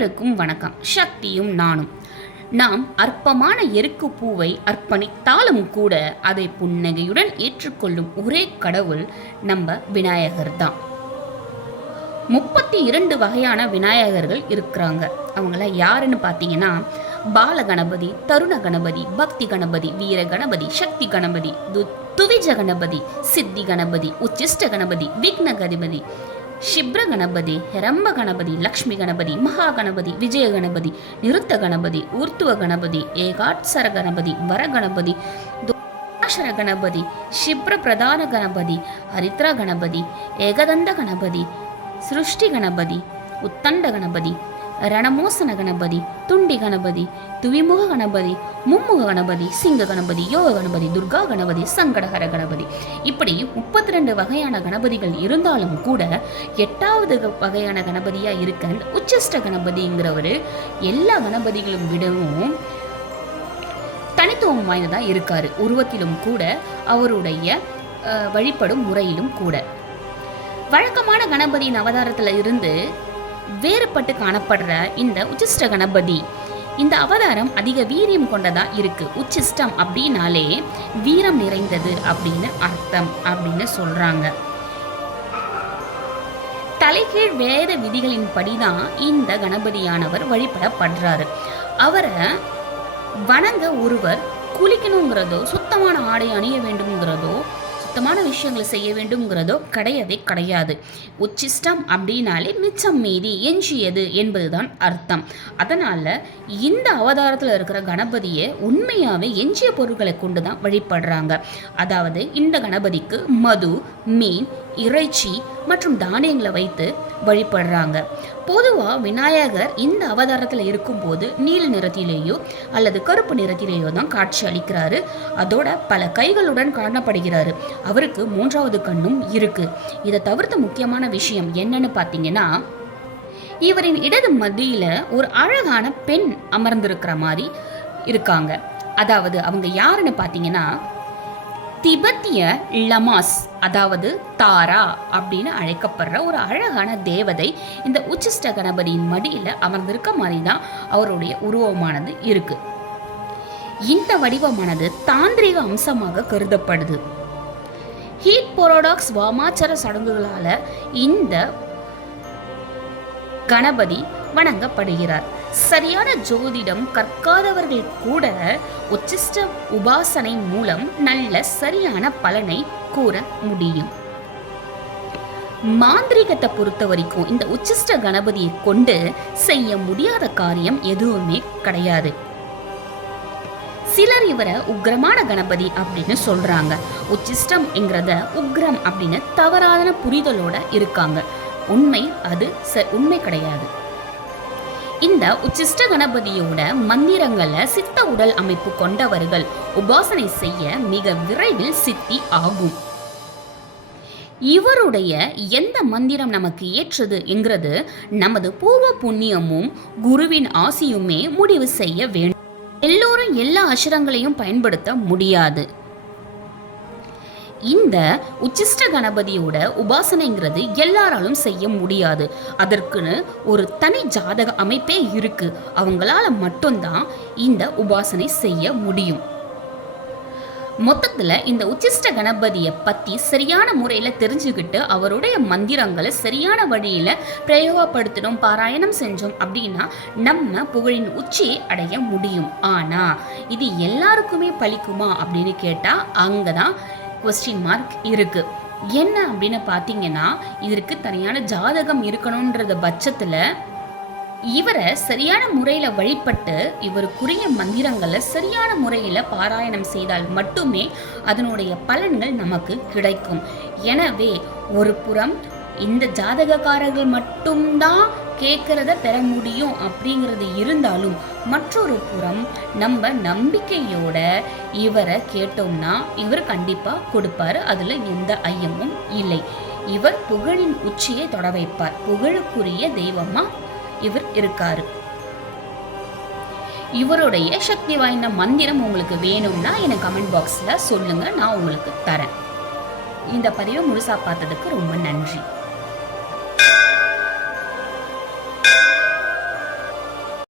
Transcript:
அனைவருக்கும் வணக்கம். சக்தியும் நானும். நாம் அற்பமான எருக்கு பூவை அர்ப்பணித்தாலும் கூட அதை புன்னகையுடன் ஏற்றுக்கொள்ளும் ஒரே கடவுள் நம்ம விநாயகர் தான். முப்பத்தி இரண்டு வகையான விநாயகர்கள் இருக்கிறாங்க. அவங்கள யாருன்னு பார்த்தீங்கன்னா பால கணபதி தருண கணபதி பக்தி கணபதி வீர கணபதி சக்தி கணபதி து துவிஜ கணபதி சித்தி கணபதி உச்சிஷ்ட கணபதி விக்ன கணபதி ಶಿಬ್ರ ಗಣಪತಿ, ಹೆರಂಬ ಗಣಪತಿ, ಲಕ್ಷ್ಮಿ ಗಣಪತಿ ಮಹಾಗಣಪತಿ ವಿಜಯ ಗಣಪತಿ ನಿರುತ್ತ ಗಣಪತಿ ಊರ್ತುವ ಗಣಪತಿ ಏಕಾಟ್ಸರ ಗಣಪತಿ, ವರ ಗಣಪತಿ ದ್ವಾಶರ ಗಣಪತಿ, ಶಿಬ್ರ ಪ್ರಧಾನ ಗಣಪತಿ ಹರಿತ್ರ ಗಣಪತಿ ಏಕದಂತ ಗಣಪತಿ, ಸೃಷ್ಟಿ ಗಣಪತಿ, ಉತ್ತಂಡ ಗಣಪತಿ ரணமோசன கணபதி துண்டி கணபதி துவிமுக கணபதி மும்முக கணபதி சிங்க கணபதி யோக கணபதி துர்கா கணபதி சங்கடகர கணபதி இப்படி முப்பத்தி ரெண்டு வகையான கணபதிகள் இருந்தாலும் கூட எட்டாவது வகையான கணபதியாக இருக்க இந்த உச்சிஷ்ட கணபதிங்கிறவர் எல்லா கணபதிகளும் விடவும் தனித்துவம் வாய்ந்ததாக இருக்கார். உருவத்திலும் கூட அவருடைய வழிபடும் முறையிலும் கூட. வழக்கமான கணபதியின் அவதாரத்துல இருந்து வேறுபட்டு காணப்படுற இந்த உச்சிஷ்ட கணபதி. இந்த அவதாரம் அதிக வீரியம் கொண்டதா இருக்கு. உச்சிஷ்டம் அப்படின்னாலே வீரம் நிறைந்தது அப்படின்னு அர்த்தம் அப்படின்னு சொல்றாங்க. தலைகீழ் வேத விதிகளின் படிதான் இந்த கணபதியானவர் வழிபடப்படுறாரு. அவரை வணங்க ஒருவர் குளிக்கணுங்கிறதோ சுத்தமான ஆடை அணிய வேண்டும்ங்கிறதோ சுத்தமான விஷயங்களை செய்ய வேண்டும்ங்கிறதோ கிடையவே கிடையாது. உச்சிஷ்டம் அப்படின்னாலே மிச்சம் மீதி எஞ்சியது என்பதுதான் அர்த்தம். அதனால் இந்த அவதாரத்தில் இருக்கிற கணபதியை உண்மையாகவே எஞ்சிய பொருட்களை கொண்டு தான் வழிபடுறாங்க. அதாவது இந்த கணபதிக்கு மது மீன் இறைச்சி மற்றும் தானியங்களை வைத்து வழிபடுறாங்க. பொதுவாக விநாயகர் இந்த அவதாரத்தில் இருக்கும்போது நீல நிறத்திலேயோ அல்லது கருப்பு நிறத்திலேயோ தான் காட்சி அளிக்கிறாரு. அதோட பல கைகளுடன் காணப்படுகிறாரு. அவருக்கு மூன்றாவது கண்ணும் இருக்கு. இதை தவிர்த்த முக்கியமான விஷயம் என்னன்னு பார்த்தீங்கன்னா இவரின் இடது மத்தியில் ஒரு அழகான பெண் அமர்ந்திருக்கிற மாதிரி இருக்காங்க. அதாவது அவங்க யாருன்னு பார்த்தீங்கன்னா திபெத்திய லமாஸ் அதாவது தாரா அப்படின்னு அழைக்கப்படுற ஒரு அழகான தேவதை இந்த உச்சிஷ்ட கணபதியின் மடியில் அமர்ந்திருக்க மாதிரி தான் அவருடைய உருவமானது இருக்கு. இந்த வடிவமானது தாந்திரிக அம்சமாக கருதப்படுது. ஹீட் பொரோடாக்ஸ் வாமாச்சார சடங்குகளால இந்த கணபதி வணங்கப்படுகிறார். சரியான ஜோதிடம் கற்காதவர்கள் கூட உச்சிஷ்ட உபாசனை மூலம் நல்ல சரியான பலனை கூற முடியும். மாந்திரீகத்தை பொறுத்த வரைக்கும் இந்த உச்சிஷ்ட கணபதியை கொண்டு செய்ய முடியாத காரியம் எதுவுமே கிடையாது. சிலர் இவரை உக்ரமான கணபதி அப்படின்னு சொல்றாங்க. உச்சிஷ்டம் என்கிறத உக்ரம் அப்படின்னு தவறான புரிதலோட இருக்காங்க. உண்மை அது ச- உண்மை கிடையாது. இந்த உச்சிஷ்ட கணபதியோட மந்திரங்களை சித்த உடல் அமைப்பு கொண்டவர்கள் உபாசனை செய்ய மிக விரைவில் சித்தி ஆகும். இவருடைய எந்த மந்திரம் நமக்கு ஏற்றது என்கிறது நமது பூர்வ புண்ணியமும் குருவின் ஆசியுமே முடிவு செய்ய வேண்டும். எல்லோரும் எல்லா அசுரங்களையும் பயன்படுத்த முடியாது. இந்த உச்சிஷ்ட கணபதியோட உபாசனைங்கிறது எல்லாராலும் செய்ய முடியாது. அதற்குன்னு ஒரு தனி ஜாதக அமைப்பே இருக்கு. அவங்களால மட்டும்தான் இந்த உபாசனை செய்ய முடியும். மொத்தத்தில் இந்த உச்சிஷ்ட கணபதியை பற்றி சரியான முறையில் தெரிஞ்சுக்கிட்டு அவருடைய மந்திரங்களை சரியான வழியில் பிரயோகப்படுத்தணும் பாராயணம் செஞ்சோம் அப்படின்னா நம்ம புகழின் உச்சியை அடைய முடியும். ஆனால் இது எல்லாருக்குமே பழிக்குமா அப்படின்னு கேட்டால் அங்கே தான் கொஸ்டின் மார்க் இருக்கு. என்ன அப்படின்னு பார்த்தீங்கன்னா இதற்கு தனியான ஜாதகம் இருக்கணுன்றத பட்சத்துல இவரை சரியான முறையில் வழிபட்டு இவருக்குரிய மந்திரங்களை சரியான முறையில் பாராயணம் செய்தால் மட்டுமே அதனுடைய பலன்கள் நமக்கு கிடைக்கும். எனவே ஒரு புறம் இந்த ஜாதகக்காரர்கள் மட்டும்தான் கேட்குறத பெற முடியும் அப்படிங்கிறது இருந்தாலும் மற்றொரு புறம் நம்ம நம்பிக்கையோட இவரை கேட்டோம்னா இவர் கண்டிப்பாக கொடுப்பாரு. அதில் எந்த ஐயமும் இல்லை. இவர் புகழின் உச்சியை தொட வைப்பார். புகழுக்குரிய தெய்வமா இவர் இருக்காரு. இவருடைய சக்தி வாய்ந்த மந்திரம் உங்களுக்கு வேணும்னா எனக்கு கமெண்ட் பாக்ஸில் சொல்லுங்கள் நான் உங்களுக்கு தரேன். இந்த பதிவை முழுசா பார்த்ததுக்கு ரொம்ப நன்றி.